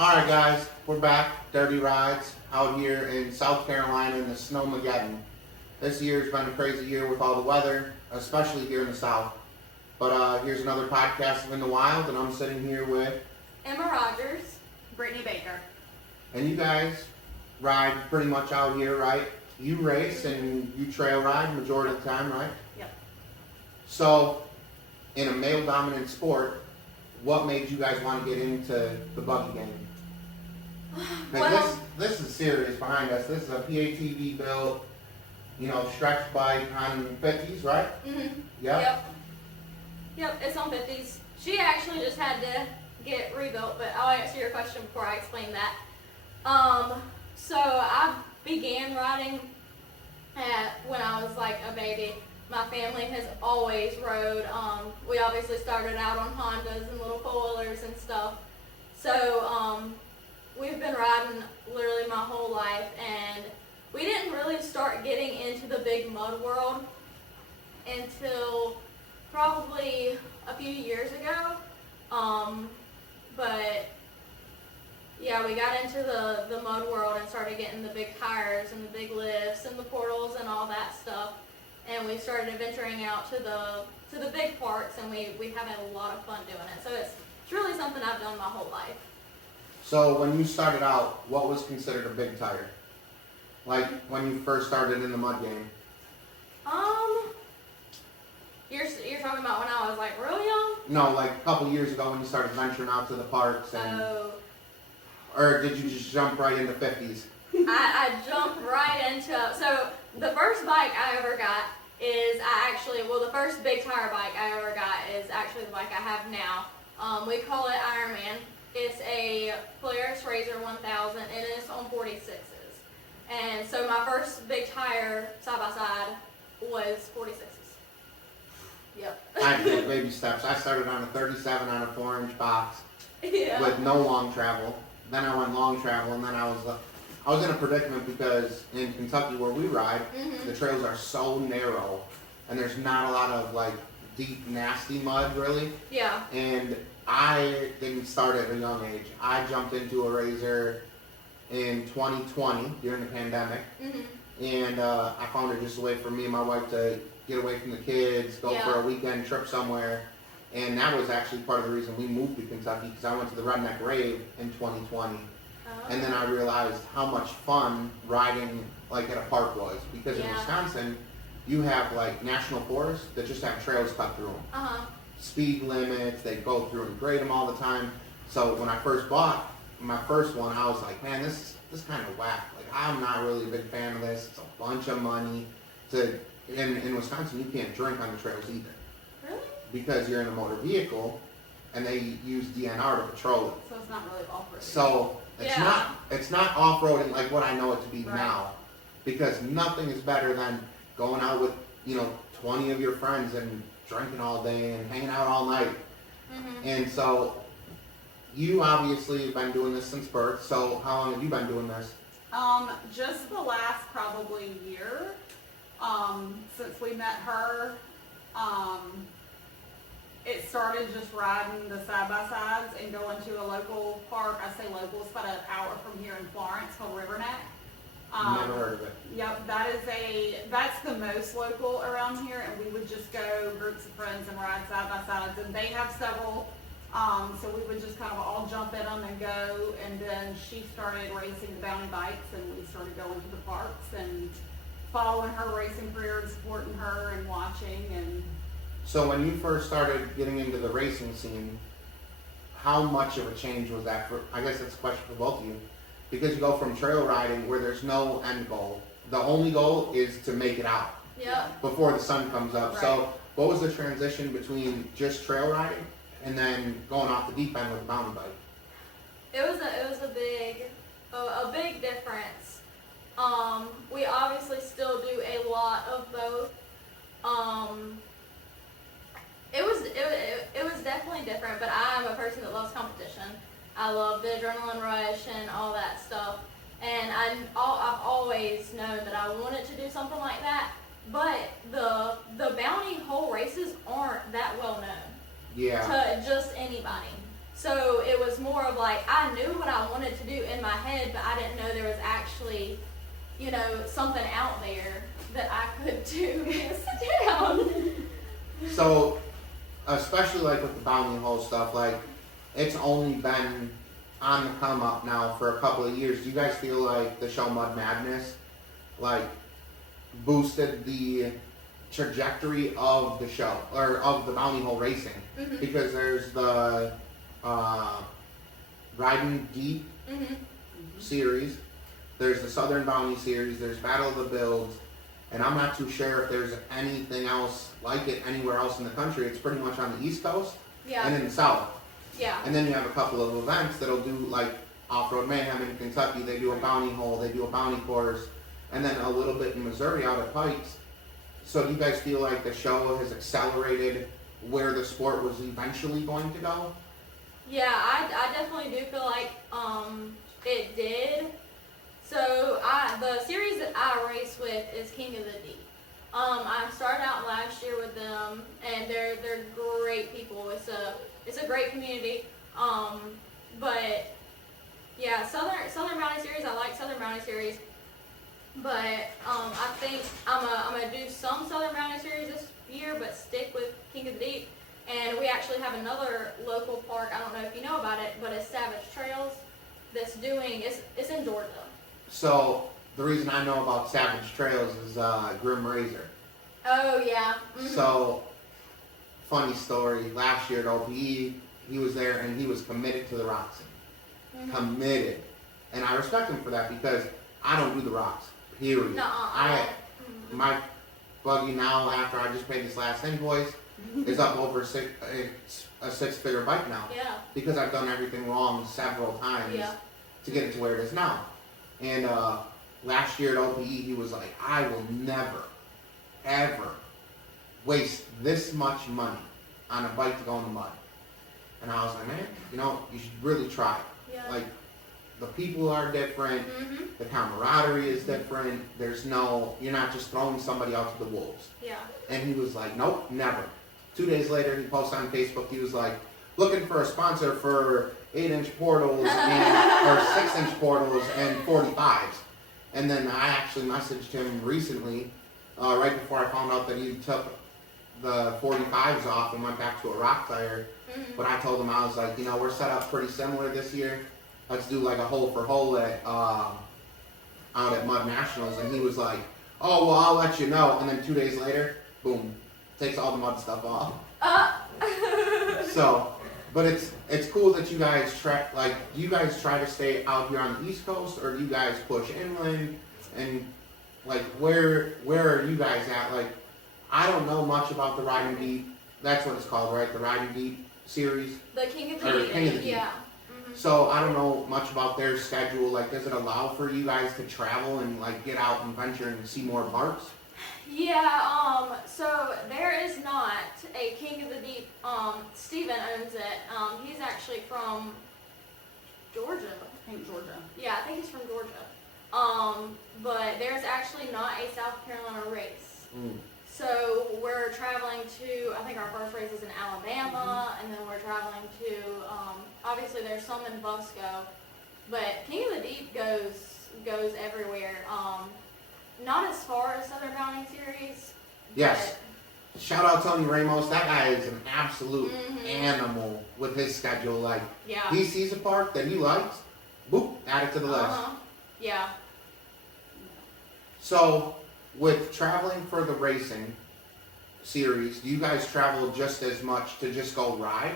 Alright guys, we're back. Dirty Rides out here in South Carolina in the Snowmageddon. This year's been a crazy year with all the weather, especially here in the South. But here's another podcast of In the Wild, and I'm sitting here with Emma Rogers, Brittany Baker. And you guys ride pretty much out here, right? You race and you trail ride majority of the time, right? Yep. So, in a male-dominant sport, what made you guys want to get into the buggy game? Well, this is serious behind us. This is a PATV built, stretch bike on 50s, right? Mm-hmm. Yep. Yep, it's on 50s. She actually just had to get rebuilt, but I'll answer your question before I explain that. So I began riding when I was like a baby. My family has always rode. We obviously started out on Hondas and little four-wheelers and stuff. So we've been riding literally my whole life, and we didn't really start getting into the big mud world until probably a few years ago. But yeah, we got into the mud world and started getting the big tires and the big lifts and the portals and all that stuff. And we started venturing out to the big parts, and we have a lot of fun doing it. So it's really something I've done my whole life. So when you started out, what was considered a big tire? Like when you first started in the mud game? You're talking about when I was like real young? No, like a couple years ago when you started venturing out to the parks and... Oh. Or did you just jump right into 50s? I jumped right into, so the first bike I ever got is the first big tire bike I ever got is actually the bike I have now. We call it Iron Man. It's a Polaris Razor 1000 and it's on 46s. And so my first big tire side by side was 46s. Yep. I did baby steps. I started on a 37 on a 4-inch box with no long travel. Then I went long travel, and then I was in a predicament because in Kentucky where we ride, the trails are so narrow, and there's not a lot of like deep, nasty mud really. Yeah. And I didn't start at a young age. I jumped into a Razor in 2020 during the pandemic, and I found it just a way for me and my wife to get away from the kids, go for a weekend trip somewhere. And that was actually part of the reason we moved to Kentucky, because I went to the Redneck Rave in 2020. And then I realized how much fun riding like at a park was, because in Wisconsin, you have like national forests that just have trails cut through them. Speed limits, they go through and grade them all the time. So when I first bought my first one, I was like, man, this is kind of whack. Like, I'm not really a big fan of this. It's a bunch of money. In Wisconsin, you can't drink on the trails either. Really? Because you're in a motor vehicle, and they use DNR to patrol it. So it's not really off-road. So it's not off-roading like what I know it to be now, because nothing is better than going out with 20 of your friends and drinking all day and hanging out all night. And so you obviously have been doing this since birth. So how long have you been doing this? Just the last probably year. Since we met her, it started just riding the side-by-sides and going to a local park. I say local, it's about an hour from here in Florence, called Riverneck. Never heard of it. Yep, that's the most local around here, and we would just go groups of friends and ride side-by-sides, and they have several, so we would just kind of all jump in them and go, and then she started racing the bounty bikes, and we started going to the parks and following her racing career and supporting her and watching. And so when you first started getting into the racing scene, how much of a change was that for, I guess that's a question for both of you, because you go from trail riding where there's no end goal. The only goal is to make it out before the sun comes up. Right. So what was the transition between just trail riding and then going off the deep end with a mountain bike? It was a big difference. We obviously still do a lot of both. It was definitely different, but I'm a person that loves competition. I love the adrenaline rush and all that stuff, and I've always known that I wanted to do something like that. But the bounty hole races aren't that well known to just anybody. So it was more of like, I knew what I wanted to do in my head, but I didn't know there was actually, you know, something out there that I could do. Sit down. So, especially like with the bounty hole stuff, like it's only been on the come up now for a couple of years. Do you guys feel like the show Mud Madness like boosted the trajectory of the show or of the bounty hole racing? Mm-hmm. Because there's the Riding Deep series, there's the Southern Bounty series, there's Battle of the Builds, and I'm not too sure if there's anything else like it anywhere else in the country. It's pretty much on the East Coast and in the South. Yeah. And then you have a couple of events that'll do like Off-Road Mayhem in Kentucky. They do a bounty hole, they do a bounty course, and then a little bit in Missouri out at Pikes. So do you guys feel like the show has accelerated where the sport was eventually going to go? Yeah, I definitely do feel like it did. So the series that I race with is King of the Deep. I started out last year with them, and they're great people. It's a great community. But yeah, Southern Bounty Series. I like Southern Bounty Series, but I think I'm gonna do some Southern Bounty Series this year, but stick with King of the Deep. And we actually have another local park. I don't know if you know about it, but it's Savage Trails. That's doing it's in Georgia. So the reason I know about Savage Trails is Grim Razor. Oh yeah. Mm-hmm. So funny story. Last year at OPE, he was there and he was committed to the rock scene. Mm-hmm. Committed, and I respect him for that because I don't do the rocks. Period. My buggy now, after I just paid this last invoice, is up over a six-figure bike now. Yeah. Because I've done everything wrong several times to get it to where it is now. And last year at OPE, he was like, I will never, ever waste this much money on a bike to go in the mud. And I was like, man, you know, you should really try it. Yeah. Like, the people are different, the camaraderie is different, you're not just throwing somebody out to the wolves. Yeah. And he was like, nope, never. 2 days later, he posted on Facebook, he was like, looking for a sponsor for 8-inch portals or 6-inch portals and 45s. And then I actually messaged him recently, right before I found out that he took the 45s off and went back to a rock tire. But I told him, I was like, you know, we're set up pretty similar this year. Let's do like a hole for hole at out at Mud Nationals. And he was like, oh, well, I'll let you know. And then 2 days later, boom, takes all the mud stuff off. So, but it's cool that you guys do you guys try to stay out here on the East Coast, or do you guys push inland? And like, where are you guys at? Like, I don't know much about the Riding Deep. That's what it's called, right? The Riding Deep series? The King of the Deep, yeah. So I don't know much about their schedule. Like, does it allow for you guys to travel and like get out and venture and see more parks? Yeah, so there is not a King of the Deep. Steven owns it. He's actually from Georgia. I think Georgia. Yeah, I think he's from Georgia. But there's actually not a South Carolina race. So we're traveling to, I think our first race is in Alabama, and then we're traveling to, obviously there's some in Busco, but King of the Deep goes everywhere. Not as far as Southern Bounty Series. Yes. Shout out Tony Ramos. That guy is an absolute animal with his schedule. Like, he sees a park that he likes, boop, add it to the list. Yeah. So, with traveling for the racing series, do you guys travel just as much to just go ride?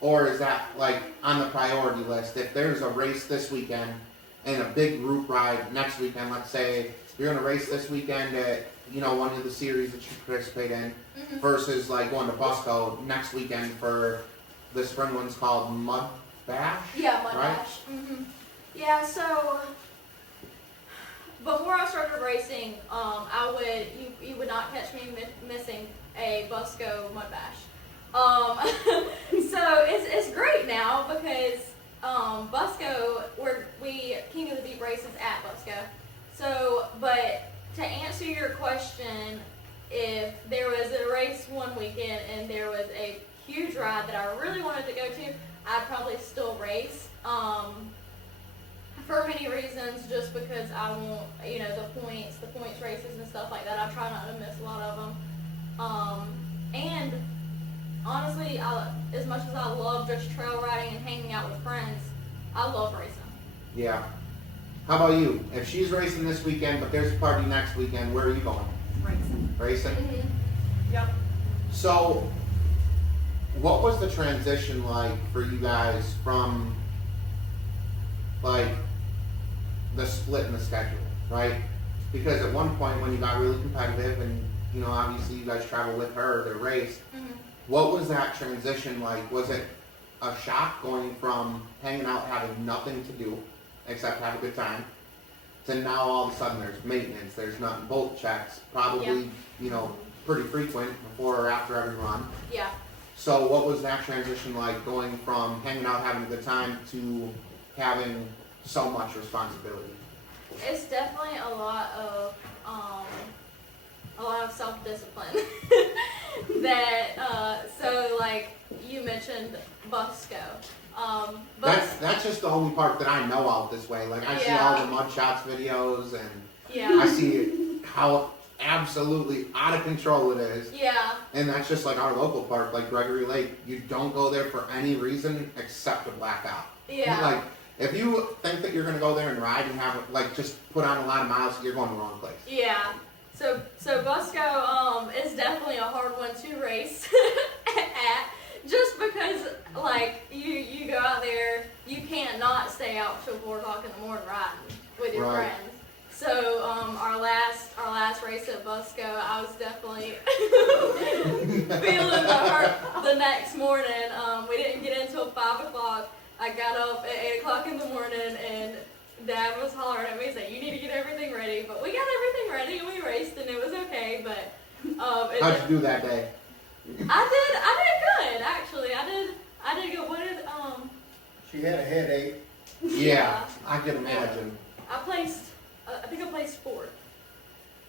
Or is that like on the priority list? If there's a race this weekend and a big group ride next weekend, let's say you're going to race this weekend at, you know, one of the series that you participate in, versus like going to Busco next weekend for the spring one's called Mud Bash? Yeah, Mud right? Bash. Yeah, so before I started racing, you would not catch me missing a Busco Mud Bash. So it's great now because Busco, King of the Deep races at Busco. So, but to answer your question, if there was a race one weekend and there was a huge ride that I really wanted to go to, I'd probably still race. For many reasons, just because I want, the points races and stuff like that. I try not to miss a lot of them. And honestly, as much as I love just trail riding and hanging out with friends, I love racing. Yeah. How about you? If she's racing this weekend, but there's a party next weekend, where are you going? Racing. Racing? Mm-hmm. Yep. So, what was the transition like for you guys from, like, the split in the schedule, right? Because at one point when you got really competitive and, obviously you guys travel with her to race, what was that transition like? Was it a shock going from hanging out, having nothing to do except have a good time, to now all of a sudden there's maintenance, there's nut and bolt checks, probably, pretty frequent before or after every run. Yeah. So what was that transition like, going from hanging out, having a good time, to having so much responsibility? It's definitely a lot of self-discipline. So like you mentioned Busco. That's just the only part that I know out this way. Like, I see all the mud shots videos, and I see how absolutely out of control it is. Yeah. And that's just like our local park, like Gregory Lake. You don't go there for any reason except to black out. Yeah. Like, if you think that you're going to go there and ride and have, like, just put on a lot of miles, you're going to the wrong place. Yeah. So Busco is definitely a hard one to race at, just because, like, you go out there, you can't not stay out till 4 o'clock in the morning riding with your friends. So our last race at Busco, I was definitely feeling the hurt the next morning. We didn't get in until 5 o'clock. I got up at 8 o'clock in the morning, and Dad was hollering at me saying, "You need to get everything ready." But we got everything ready, and we raced, and it was okay. But how'd you do that day? I did good, actually. I did good. What did She had a headache. Yeah, I can imagine. I think I placed 4th.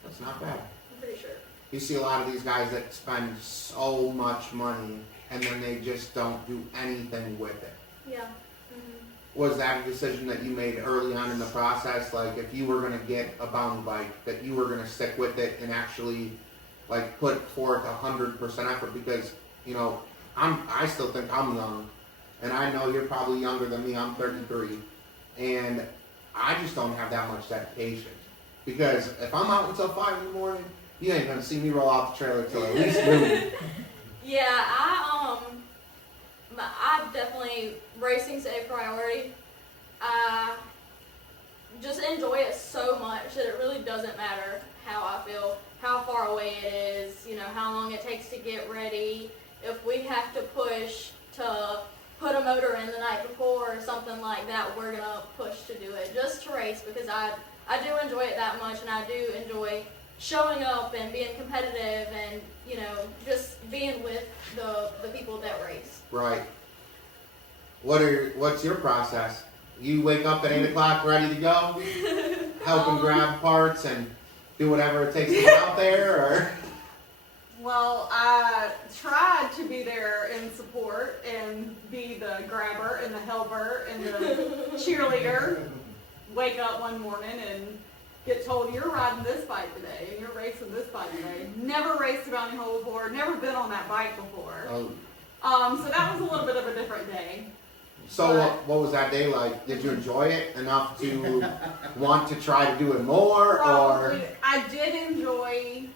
That's not bad. I'm pretty sure. You see a lot of these guys that spend so much money and then they just don't do anything with it. Yeah. Mm-hmm. Was that a decision that you made early on in the process? Like, if you were going to get a bound bike, that you were going to stick with it and actually, like, put forth 100% effort? Because, I still think I'm young, and I know you're probably younger than me. I'm 33, and I just don't have that much dedication. Because if I'm out until 5 in the morning, you ain't gonna see me roll out the trailer till at least noon. Yeah, I definitely, racing's a priority. I just enjoy it so much that it really doesn't matter how I feel, how far away it is, how long it takes to get ready. If we have to push to put a motor in the night before or something like that, we're gonna push to do it just to race, because I do enjoy it that much, and I do enjoy showing up and being competitive and, just being with the people that race. Right. What's your process? You wake up at 8 o'clock ready to go, help and grab parts and do whatever it takes to get out there, or? Well, I tried to be there in support and be the grabber and the helper and the cheerleader. Wake up one morning and get told, "You're riding this bike today and you're racing this bike today." Never raced a bounty hole before, never been on that bike before. So that was a little bit of a different day. So what was that day like? Did you enjoy it enough to want to try to do it more? Probably. Or I did enjoy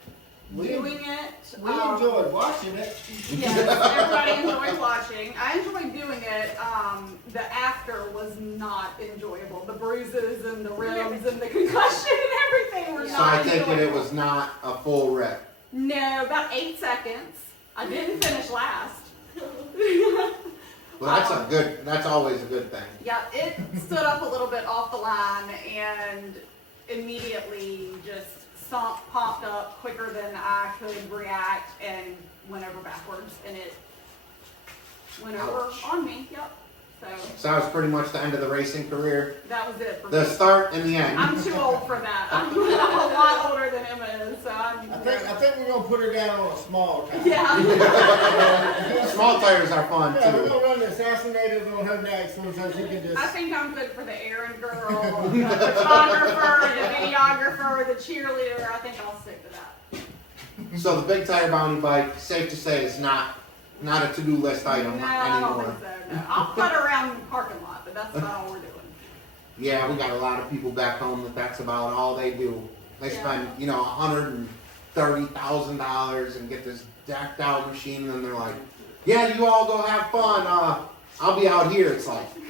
doing it. We enjoyed watching it. Yes, everybody enjoyed watching. I enjoyed doing it. The after was not enjoyable. The bruises and the rims and the concussion and everything were so not I take enjoyable. it was not a full rip. No, about 8 seconds. I didn't finish last. Well, that's always a good thing. Yeah, it stood up a little bit off the line and immediately just popped up quicker than I could react and went over backwards, and it went over Ouch. on me. Yep. So that was pretty much the end of the racing career. that was it for The me. start and the end. I'm too old for that. I'm a lot older than Emma is, so I think we're gonna put her down on a small tire. yeah. Small tires are fun Yeah, we're too. gonna run the assassinators on her next one so she can I just. think I'm good for the errand girl, the photographer, the videographer, the cheerleader. I think I'll stick to that. So the big tire bounty bike, safe to say, is not a to-do list item No, I don't anymore. think so. No. I'll put around the parking lot, but that's about all we're doing. Yeah, we got a lot of people back home that's about all they do. They Yeah. spend, $130,000 and get this decked out machine, and they're like, "Yeah, you all go have fun. I'll be out here." It's like, see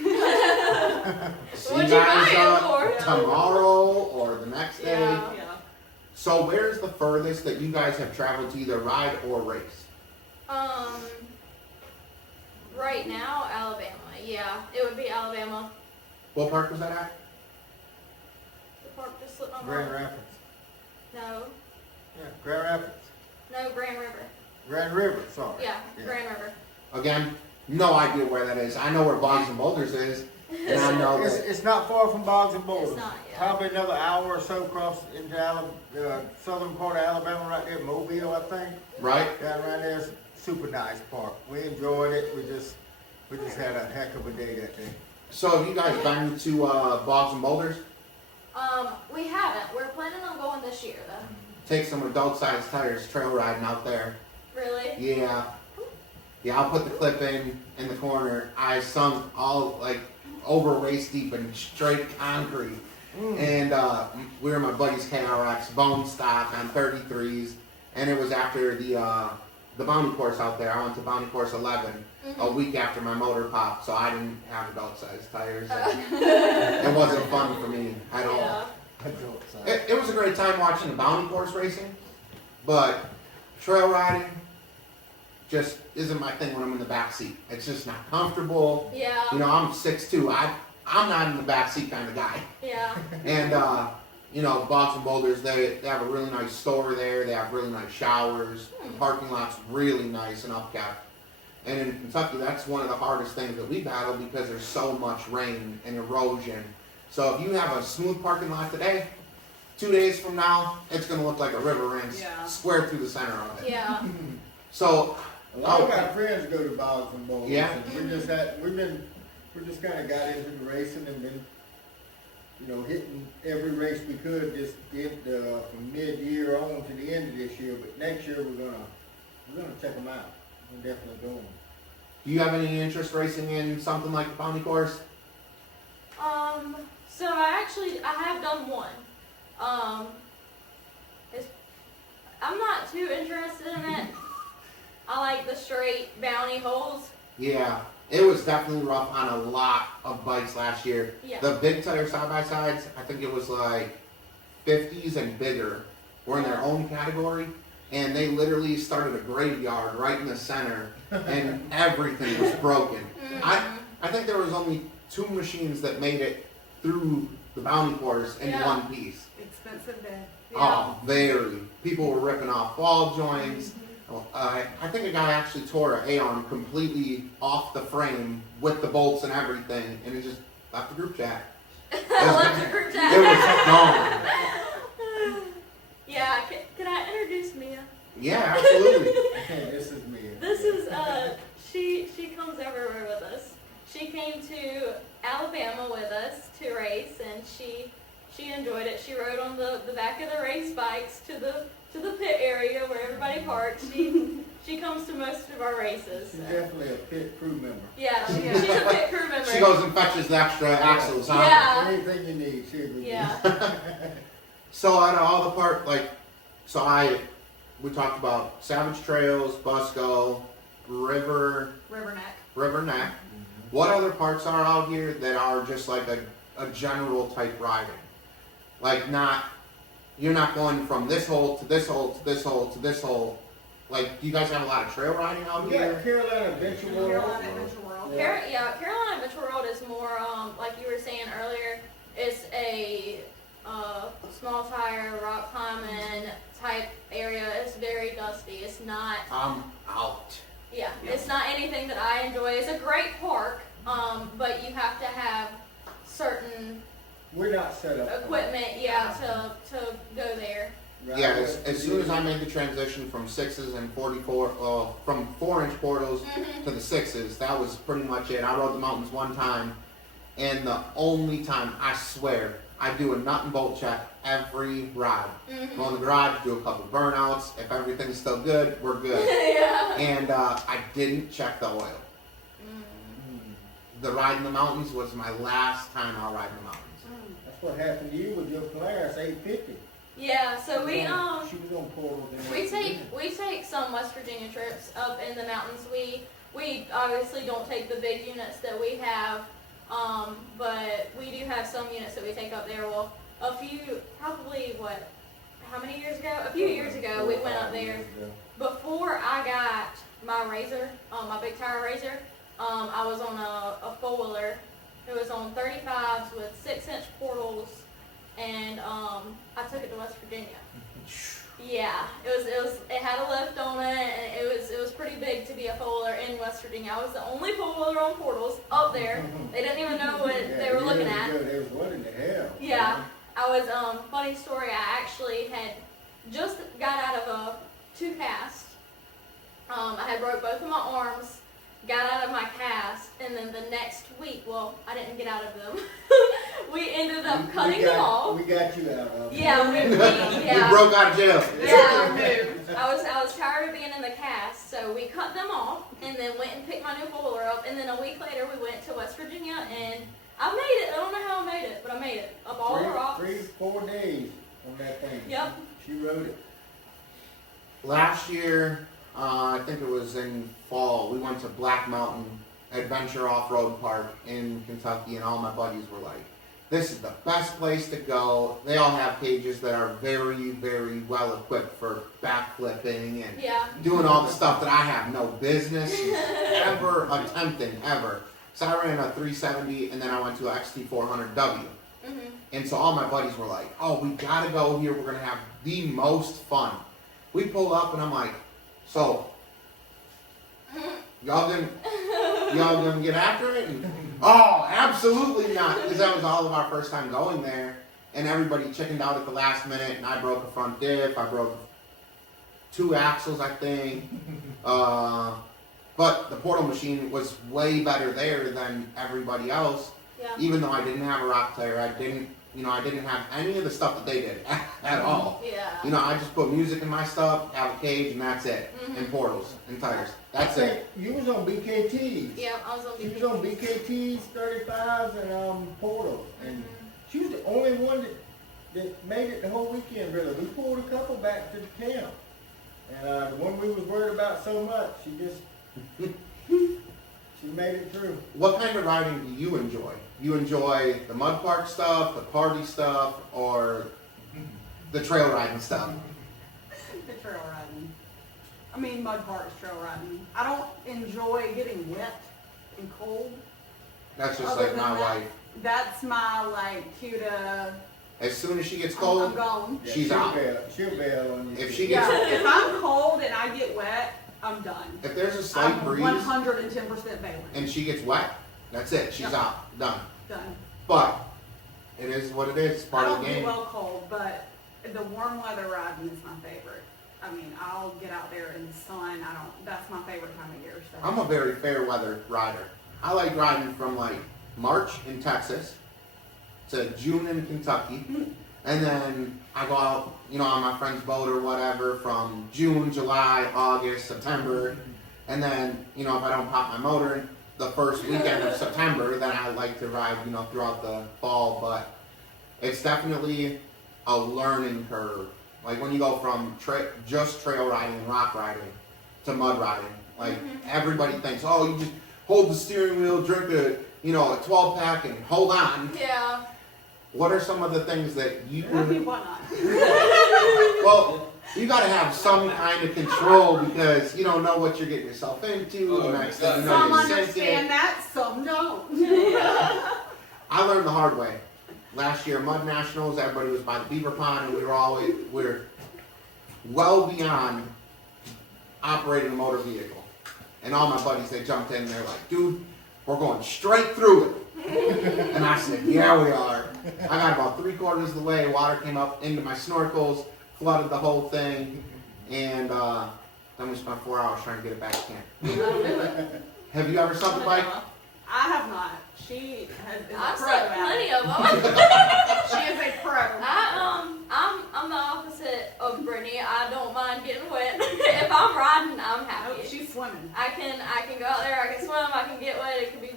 What'd you you buy guys it for? tomorrow or the next day. Yeah. Yeah. So where's the furthest that you guys have traveled to either ride or race? Right now, Alabama. Yeah, it would be Alabama. What park was that at? The park just slipped my Grand mind. Rapids. No, Yeah, Grand Rapids. no, Grand River. Grand River, sorry. Yeah, Grand River. Again, no idea where that is. I know where Bogs and Boulders is, and I know It's, that. it's not far from Boggs and Boulders. It's not, yeah. Probably another hour or so across into southern part of Alabama, right there, Mobile, I think. Right? Down around there, it's a super nice park. We enjoyed it. We just had a heck of a day that day. So have you guys been to Bogs and Boulders? We haven't. We're planning on going this year, though. Take some adult-sized tires trail riding out there. Really? Yeah. Yeah, I'll put the clip in the corner. I sunk all over waist deep in straight concrete. And we were in my buddy's KRX bone stock on 33s, and it was after the bounty course out there. I went to bounty course 11 a week after my motor popped, so I didn't have adult-sized tires. It wasn't fun for me at all. Yeah. It was a great time watching the bounty course racing, but trail riding just isn't my thing when I'm in the back seat. It's just not comfortable. Yeah. I'm 6'2". I'm not in the back seat kind of guy. Yeah. And Bogs and Boulders, they have a really nice store there. They have really nice showers. The parking lot's really nice and upkept. And in Kentucky, that's one of the hardest things that we battle because there's so much rain and erosion. So if you have a smooth parking lot today, 2 days from now, it's going to look like a river ran square through the center of it. Yeah. So, A lot of our friends go to Boggs and Boulders. Yeah. And we just kind of got into the racing and been, hitting every race we could just get from mid-year on to the end of this year. But next year we're gonna check them out. We're definitely going. do you have any interest racing in something like the bounty course? So I have done one. I'm not too interested in it. I like the straight bounty holes. Yeah, it was definitely rough on a lot of bikes last year. Yeah. The big tire side-by-sides, I think it was like 50s and bigger, were in their own category, and they literally started a graveyard right in the center, and everything was broken. I think there was only 2 machines that made it through the bounty course in Yeah. one piece. Expensive day. Oh, very. People were ripping off ball joints. I think a guy actually tore an A-arm completely off the frame with the bolts and everything, and he just left the group chat. I left the group chat. It was gone. Yeah, can I introduce Mia? Yeah, absolutely. This is me. This is, she comes everywhere with us. She came to Alabama with us to race, and she enjoyed it. She rode on the back of the race bikes to the pit area where everybody parks. She comes to most of our races. She's So. definitely a pit crew member. Yeah, she's a pit crew member. She goes and fetches the extra axles, huh? Yeah. Anything you need, she'll be Yeah. So out of all the part, we talked about Savage Trails, Busco, River Neck. What other parks are out here that are just like a general type riding? Like you're not going from this hole to this hole to this hole to this hole. Like, do you guys have a lot of trail riding out Yeah, here? Carolina Adventure World. Carolina Adventure World. Carolina Adventure World is more, like you were saying earlier, it's a small tire, rock climbing type area. It's very dusty. It's not, I'm out. it's not anything that I enjoy. It's a great park, But you have to have certain We're not set up. for equipment, to go there. that. Right. Yeah, as soon as I made the transition from 6s and 44, from 4-inch portals to the 6s, that was pretty much it. I rode the mountains one time, and the only time, I swear, I do a nut and bolt check every ride. Go in the garage, do a couple burnouts. If everything's still good, we're good. Yeah. And I didn't check the oil. The ride in the mountains was my last time I'll ride in the mountains. That's what happened to you with your Polaris 850. Yeah, so we She was on portals. and we everything. take some West Virginia trips up in the mountains. We obviously don't take the big units that we have, but we do have some units that we take up there. Well, how many years ago? A few years ago, we went up there. Before I got my razor, my big tire razor, I was on a 4-wheeler. It was on 35s with 6-inch portals, and I took it to West Virginia. Yeah, it had a lift on it, and it was pretty big to be a 4-wheeler in West Virginia. I was the only 4-wheeler on portals up there. They didn't even know what they were looking at. They was, what in the hell? Yeah, I was, funny story, I actually had just got out of a 2-cast. I had broke both of my arms, got out of my cast, and then the next week, well, I didn't get out of them. We ended up cutting them off. We got you out of it. Yeah, You broke out of jail. Yeah, I was tired of being in the cast, so we cut them off, and then went and picked my new 4-wheeler up, and then a week later we went to West Virginia, and I made it. I don't know how I made it, but I made it. Up all the rocks. 3-4 days on that thing. Yep. She rode it. Last year, I think it was in fall, we went to Black Mountain Adventure Off-Road Park in Kentucky, and all my buddies were like, this is the best place to go. They all have cages that are very, very well equipped for backflipping and doing all the stuff that I have no business ever attempting, ever. So I ran a 370, and then I went to an XT400W. And so all my buddies were like, oh, we gotta go here, we're gonna have the most fun. We pulled up, and I'm like, so, y'all gonna get after it? And, oh, absolutely not, because that was all of our first time going there, and everybody chickened out at the last minute, and I broke a front diff, I broke 2 axles, I think, but the portal machine was way better there than everybody else, even though I didn't have a rock tire, I didn't have any of the stuff that they did at all. Yeah. I just put music in my stuff, have a cage, and that's it. And portals and tires. That's it. You was on BKTs. Yeah, I was on BKTs. She was on BKTs, 35s, and portals. And she was the only one that made it the whole weekend, really. We pulled a couple back to the camp. And the one we was worried about so much, she just, she made it through. What kind of riding do you enjoy? You enjoy the mud park stuff, the party stuff, or the trail riding stuff? The trail riding. I mean, mud parks, trail riding. I don't enjoy getting wet and cold. That's just Other like than my that, wife. That's my cue to. As soon as she gets I'm cold, gone. Yeah, she's out. She'll bail on you. If she Yeah, gets, if I'm cold and I get wet, I'm done. if there's a slight I'm breeze 110% bailing. and she gets wet, that's it. She's out. Done. Done. But it is what it is. It's part I of don't the do game. well cold, but the warm weather riding is my favorite. I mean, I'll get out there in the sun. That's my favorite time of year. So. I'm a very fair weather rider. I like riding from like March in Texas to June in Kentucky. And then I go out, on my friend's boat or whatever from June, July, August, September. And then, if I don't pop my motor the first weekend of September, then I like to ride, throughout the fall. But it's definitely a learning curve. Like when you go from just trail riding and rock riding to mud riding, like everybody thinks, oh, you just hold the steering wheel, drink a 12-pack and hold on. Yeah. What are some of the things that you Why not? Well, you got to have some kind of control because you don't know what you're getting yourself into. Oh, Next thing you know, Some you're understand sinking. that, some don't. I learned the hard way. Last year, Mud Nationals, everybody was by the beaver pond, and we were well beyond operating a motor vehicle. And all my buddies, they jumped in, and they're like, dude, we're going straight through it. And I said, yeah, we are. I got about 3/4 of the way. Water came up into my snorkels, flooded the whole thing, and then we spent 4 hours trying to get it back to camp. I'll do it. Have you ever subbed a bike? I have not. She is a I've pro sucked at plenty it. of them. She is a pro. I'm the opposite of Brittany. I don't mind getting wet. If I'm riding, I'm Nope, happy. she's swimming. I can go out there. I can swim. I can get wet. It can be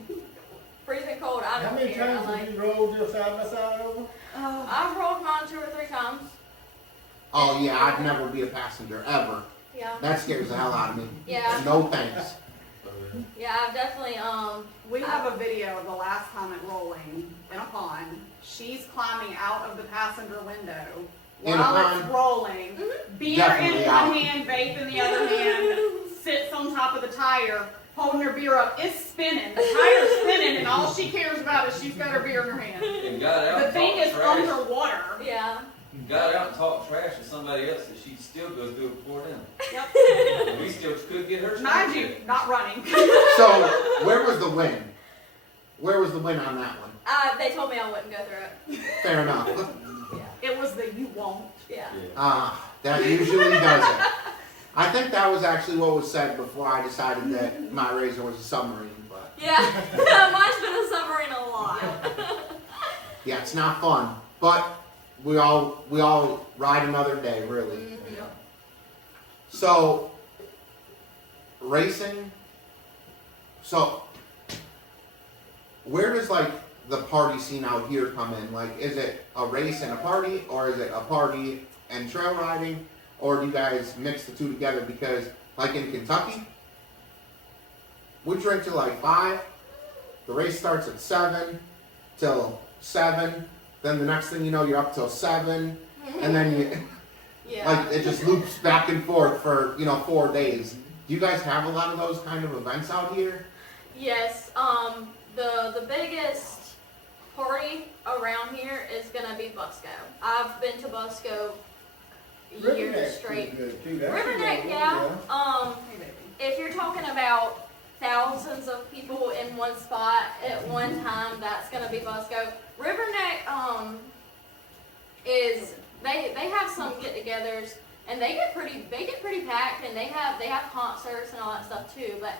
freezing cold. I How don't many care. I times like. have you rolled your side by side over? I've rolled mine 2 or 3 times. Oh yeah, I'd never be a passenger ever. Yeah. That scares the hell out of me. Yeah. No thanks. Yeah. I've definitely We have a video of the last time it rolling in a pond. She's climbing out of the passenger window In a while it's pond? rolling. Beer Definitely in out. one hand, vape in the other hand, sits on top of the tire, holding her beer up. It's spinning. The tire's spinning, and all she cares about is she's got her beer in her hand. And got out The and thing talked is trash. underwater. Yeah. Got out and talked trash to somebody else, and she still goes through it before them. Yep. And we still could get her. Mind you, not running. So where was the win? Where was the win on that one? They told me I wouldn't go through it. Fair enough. It was the you won't. Yeah. That usually does it. I think that was actually what was said before I decided that my Razor was a submarine, but Yeah. Mine's been a submarine a lot. yeah, it's not fun. But we all ride another day, really. Mhm. So racing. So where does like the party scene out here come in? Like, is it a race and a party, or is it a party and trail riding, or do you guys mix the two together? Because like in Kentucky, we drink till like 5. The race starts at 7 till 7. Then the next thing you know, you're up till 7, and then you Yeah. like it just loops back and forth for 4 days. Do you guys have a lot of those kind of events out here? Yes. The biggest party around here is gonna be Busco. I've been to Busco years Riverneck's straight. pretty good, too. That's a Riverneck, good yeah. one, Hey, baby. If you're talking about thousands of people in one spot at one time, that's gonna be Busco. Riverneck is they have some get-togethers and they get pretty packed, and they have concerts and all that stuff too. But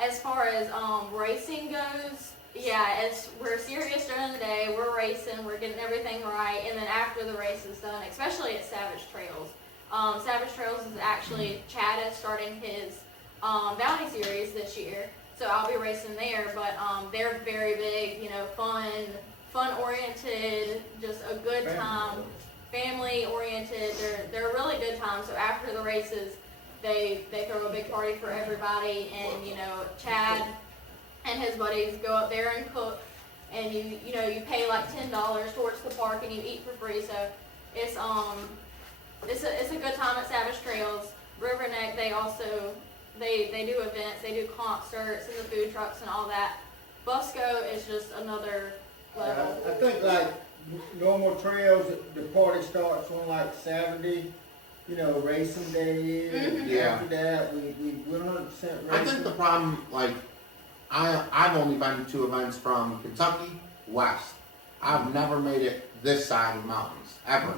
as far as racing goes, yeah, we're serious during the day. We're racing, we're getting everything right, and then after the race is done, especially at Savage Trails. Savage Trails is actually Chad is starting his Bounty series this year, so I'll be racing there. But they're very big, fun oriented, just a good yeah. time, family oriented. They're a really good time. So after the races, they throw a big party for everybody, and Chad and his buddies go up there and cook, and you pay like $10 towards the park, and you eat for free. So it's a good time at Savage Trails. Riverneck, they also they do events, they do concerts and the food trucks and all that. Busco is just another level. I think like normal trails, the party starts on like Saturday, racing day is. Mhm. Yeah. After that, we 100% racing. I think the problem, like, I've only been to events from Kentucky west. I've never made it this side of the mountains, ever.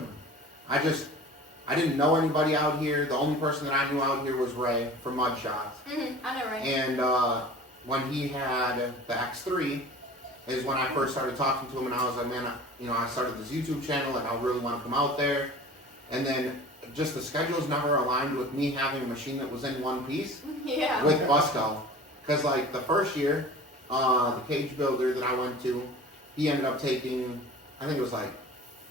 I didn't know anybody out here. The only person that I knew out here was Ray from Mud Shots. I know, right? And when he had the X3 is when I first started talking to him, and I was like, man, I started this YouTube channel, and I really want to come out there. And then just the schedules never aligned with me having a machine that was in one piece Yeah. with Busco. Because like the first year, the cage builder that I went to, he ended up taking, I think it was like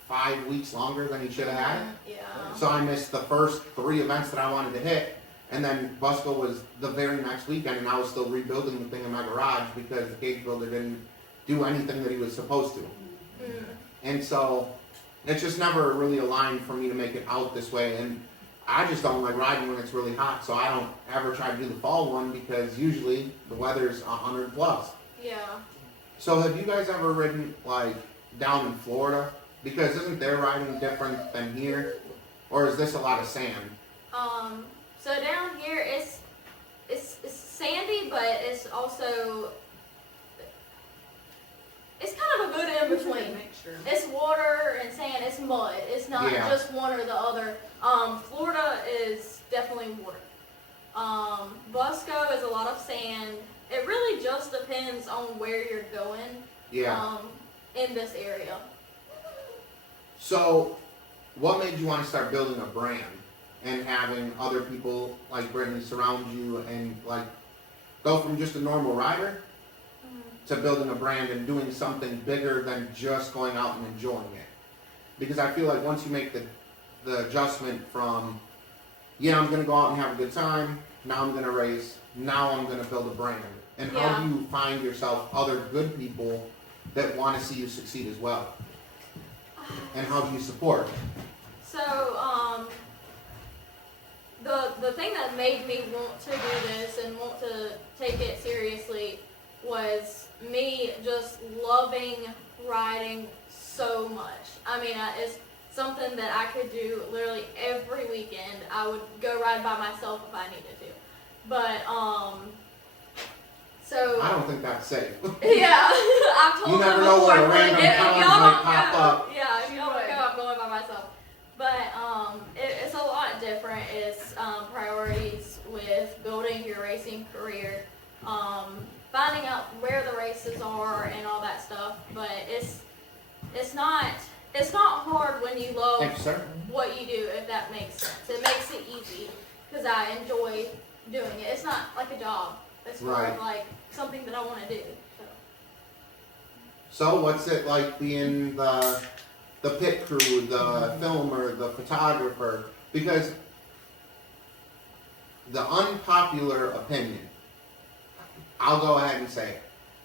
5 weeks longer than he should have had. Yeah. So I missed the first 3 events that I wanted to hit. And then Busco was the very next weekend, and I was still rebuilding the thing in my garage because the cage builder didn't do anything that he was supposed to. And so it's just never really aligned for me to make it out this way. And I just don't like riding when it's really hot, so I don't ever try to do the fall one because usually the weather's 100 plus. Yeah. So have you guys ever ridden like down in Florida? Because isn't their riding different than here? Or is this a lot of sand? So down here it's sandy, but it's also it's kind of a good in between. Mixture. It's water and sand. It's mud. It's not Yeah. just one or the other. Florida is definitely water. Busco is a lot of sand. It really just depends on where you're going. Yeah. In this area. So, what made you want to start building a brand and having other people like Brittany surround you and like go from just a normal rider to building a brand and doing something bigger than just going out and enjoying it? Because I feel like once you make the adjustment from, yeah, I'm going to go out and have a good time, now I'm going to race, now I'm going to build a brand. And how Yeah. do you find yourself other good people that want to see you succeed as well? And how do you support? So, the thing that made me want to do this and want to take it seriously was me just loving riding so much. I mean, it's something that I could do literally every weekend. I would go ride by myself if I needed to. But, so... I don't think that's safe. Yeah, I've told You never them know before. where a If random y'all challenge might don't pop go, up. yeah, if y'all don't go, I'm going by myself. But it's a lot different. It's priorities with building your racing career, finding out where the races are and all that stuff. But it's not hard when you love Thank you, sir. what you do, if that makes sense. It makes it easy because I enjoy doing it. It's not like a job. It's more Right. of like something that I want to do. So what's it like being the pit crew, the filmer, the photographer? Because the unpopular opinion, I'll go ahead and say it,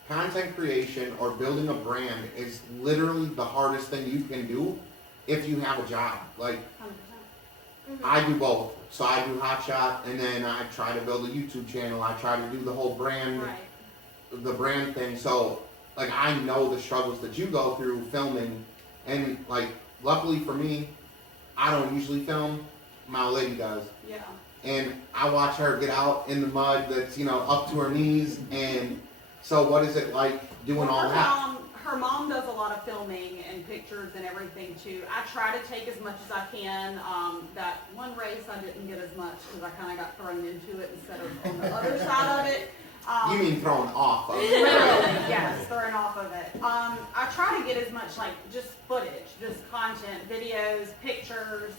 content creation or building a brand is literally the hardest thing you can do if you have a job. Like, 100%. I do both. So I do Hotshot, and then I try to build a YouTube channel. I try to do the whole brand, Right. the brand thing. So, like, I know the struggles that you go through filming, and like, luckily for me, I don't usually film. My old lady does, Yeah. and I watch her get out in the mud that's, you know, up to her knees. And so, what is it like doing all that? Her mom does a lot of filming and pictures and everything too. I try to take as much as I can. That one race I didn't get as much because I kind of got thrown into it instead of on the other side of it. You mean thrown off of it? Literally, yes, thrown off of it. I try to get as much like just footage, just content, videos, pictures,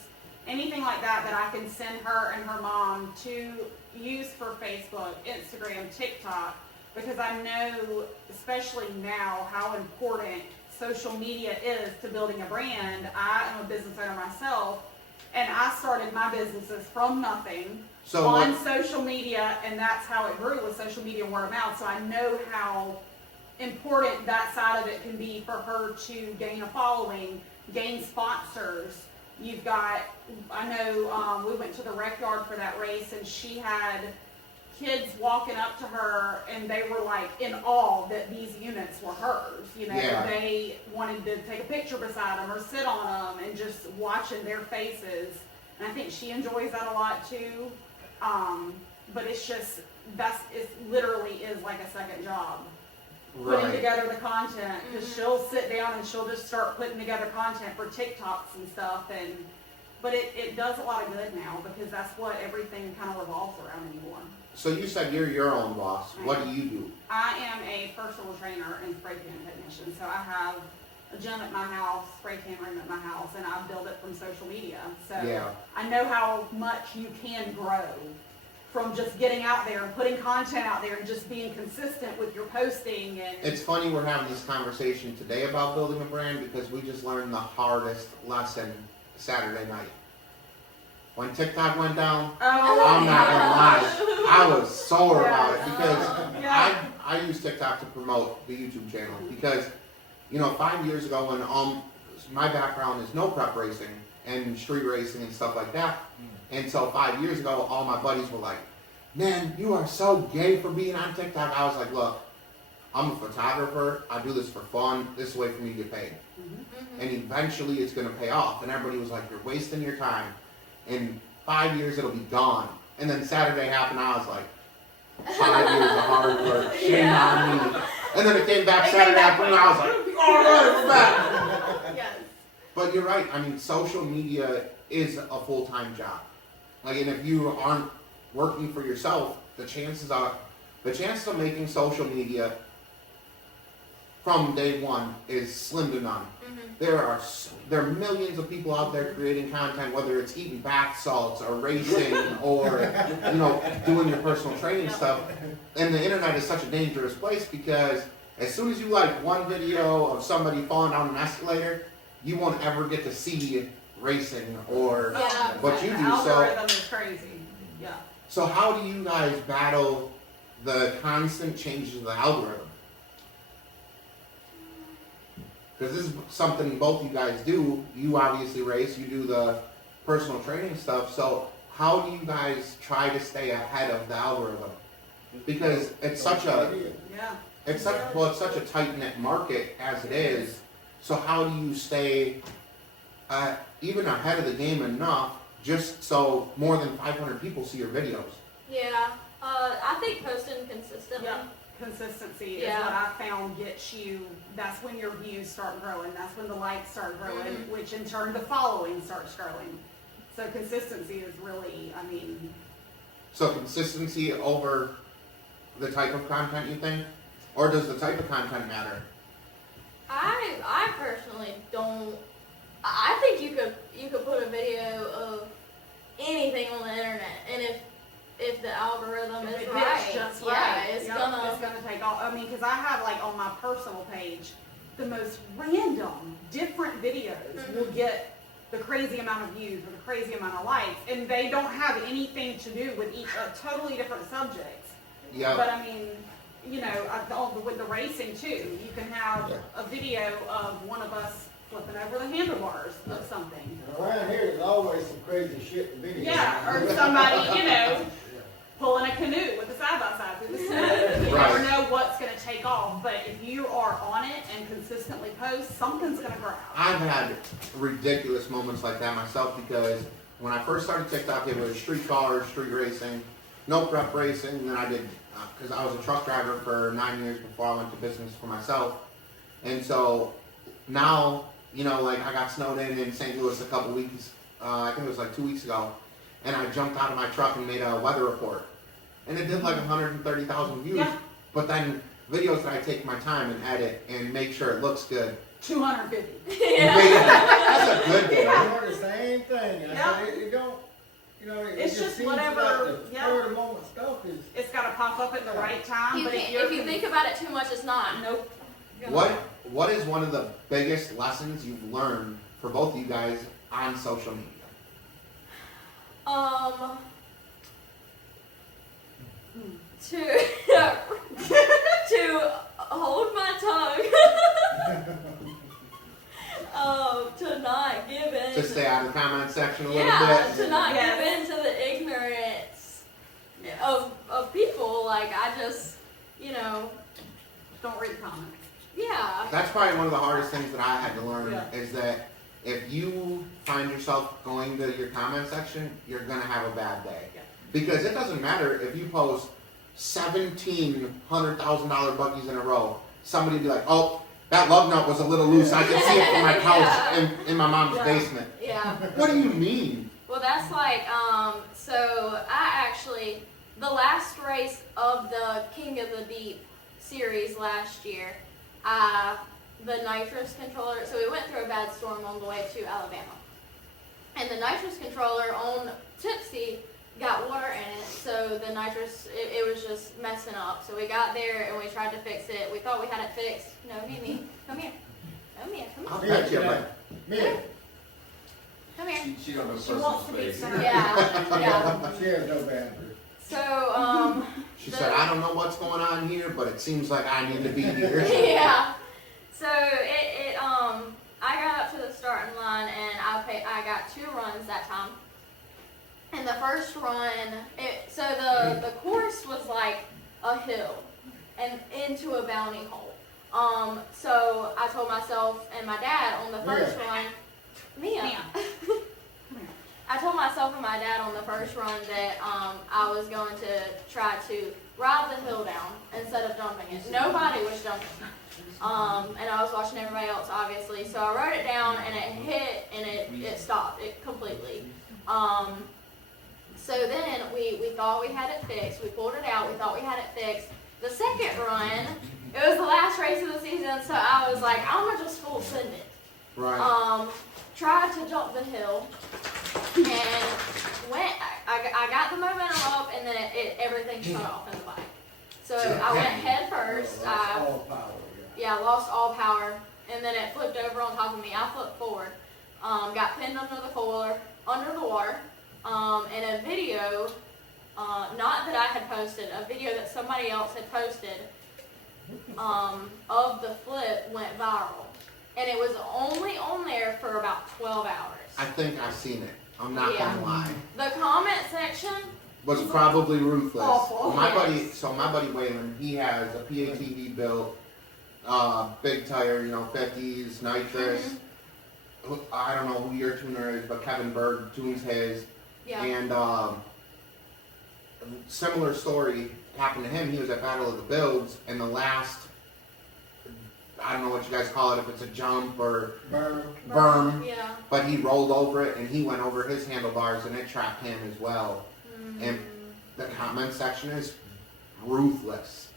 anything like that that I can send her and her mom to use for Facebook, Instagram, TikTok. Because I know, especially now, how important social media is to building a brand. I am a business owner myself, and I started my businesses from nothing So on what, social media, and that's how it grew, with social media and word of mouth. So I know how important that side of it can be for her to gain a following, gain sponsors. You've got, I know we went to the rec yard for that race, and she had kids walking up to her and they were like in awe that these units were hers. You know, Yeah. They wanted to take a picture beside them or sit on them and just watching their faces. And I think she enjoys that a lot too. But it's just, it literally is like a second job. Putting right? together the content, because she'll sit down and she'll just start putting together content for TikToks and stuff. But it does a lot of good now because that's what everything kind of revolves around anymore. So you said you're your own boss. What do you do? I am a personal trainer and spray can technician. So I have a gym at my house, spray can room at my house, and I build it from social media. So Yeah. I know how much you can grow from just getting out there and putting content out there and just being consistent with your posting. And It's funny we're having this conversation today about building a brand because we just learned the hardest lesson Saturday night. When TikTok went down, I'm not gonna lie, I was sore about it because Yeah. I use TikTok to promote the YouTube channel because, you know, 5 years ago when my background is no prep racing and street racing and stuff like that, and so 5 years ago all my buddies were like, man, you are so gay for being on TikTok. I was like, look, I'm a photographer, I do this for fun, this is a way for me to get paid. And eventually it's gonna pay off. And everybody was like, you're wasting your time. In 5 years it'll be gone. And then Saturday happened, I was like, 5 years of hard work, shame on me. And then it came back Saturday afternoon, I was like, all right, we're back. Yes. But you're right. I mean, social media is a full-time job. Like, and if you aren't working for yourself, the chances of making social media from day one is slim to none. There are millions of people out there creating content, whether it's eating bath salts or racing or doing your personal training stuff. And the internet is such a dangerous place because as soon as you like one video of somebody falling down an escalator, you won't ever get to see racing or what you do. The algorithm is crazy. Yeah. So how do you guys battle the constant changes of the algorithm? Because this is something both you guys do. You obviously race, you do the personal training stuff. So how do you guys try to stay ahead of the algorithm? Because it's such a it's such a tight-knit market as it is. So how do you stay even ahead of the game enough just so more than 500 people see your videos? Yeah, I think posting consistently. Yeah. Consistency is what I found gets you, that's when your views start growing, that's when the likes start growing, which in turn the following starts growing. So consistency is really, I mean. So consistency over the type of content, you think? Or does the type of content matter? I personally don't. I think you could put a video of anything on the internet, and if the algorithm is right, just it's gonna take off. I mean, because I have like on my personal page, the most random, different videos will get the crazy amount of views or the crazy amount of likes, and they don't have anything to do with each totally different subjects. Yeah. But I mean, with the racing too, you can have a video of one of us flipping over the handlebars of something. Around here, there's always some crazy shit in videos. Yeah, or somebody, pulling a canoe with a side-by-side through the snow. You never know what's going to take off, but if you are on it and consistently post, something's going to grow. I've had ridiculous moments like that myself because when I first started TikTok, it was street cars, street racing, no prep racing, and then I did, because I was a truck driver for 9 years before I went to business for myself. And so now, I got snowed in St. Louis a couple weeks, I think it was like 2 weeks ago, and I jumped out of my truck and made a weather report. And it did like 130,000 views. Yeah. But then videos that I take my time and edit and make sure it looks good. 250. That's a good day. Doing the same thing. It don't, it it's just seems whatever. Like the spur of the moment stuff is. It's got to pop up at the right time. But if you think about it too much, it's not. Nope. What is one of the biggest lessons you've learned for both of you guys on social media? To hold my tongue. To not give in. To stay out of the comment section a little bit. bit. To not give in to the ignorance of people. Like, I just, don't read the comments. Yeah. That's probably one of the hardest things that I had to learn is that if you find yourself going to your comment section, you're going to have a bad day. Yeah. Because it doesn't matter if you post 17 $100,000 buggies in a row. Somebody will be like, oh, that lug nut was a little loose. I can see it from my couch in my mom's basement. Yeah. What do you mean? Well, that's like, so I actually, the last race of the King of the Deep series last year, the nitrous controller, so we went through a bad storm on the way to Alabama. And the nitrous controller on Tipsy got water in it, so the nitrous, it was just messing up. So we got there and we tried to fix it. We thought we had it fixed. No, Mimi, come here. Come here, come I'll here. bet you, but Come here. She don't know She wants to be personal space. center. Yeah. She has no boundaries. So, she said, I don't know what's going on here, but it seems like I need to be here. yeah. So I got up to the starting line and I got 2 runs that time. And the first run, so the course was like a hill and into a bounty hole. So I told myself and my dad on the first run, Mia. I told myself and my dad on the first run that I was going to try to ride the hill down instead of jumping it. Nobody was jumping. And I was watching everybody else, obviously. So I rode it down, and it hit, and it stopped it completely. So then we thought we had it fixed. We pulled it out. We thought we had it fixed. The second run, it was the last race of the season, so I was like, I'm gonna just full send it. Right. Tried to jump the hill, and went. I got the momentum up, and then everything shut off in the bike. So I went head first. All power, Yeah, lost all power, and then it flipped over on top of me. I flipped forward, got pinned under the water, and a video, not that I had posted, a video that somebody else had posted, of the flip went viral, and it was only on there for about 12 hours. I think I've seen it. I'm not gonna lie. The comment section Was probably ruthless. awful. My Yes. buddy Waylon, he has a PATV built, big tire, 50s, nitrous. I don't know who your tuner is, but Kevin Berg tunes his. Yeah. And similar story happened to him. He was at Battle of the Builds, and the last, I don't know what you guys call it, if it's a jump or berm, Yeah. but he rolled over it and he went over his handlebars and it trapped him as well. And the comment section is ruthless.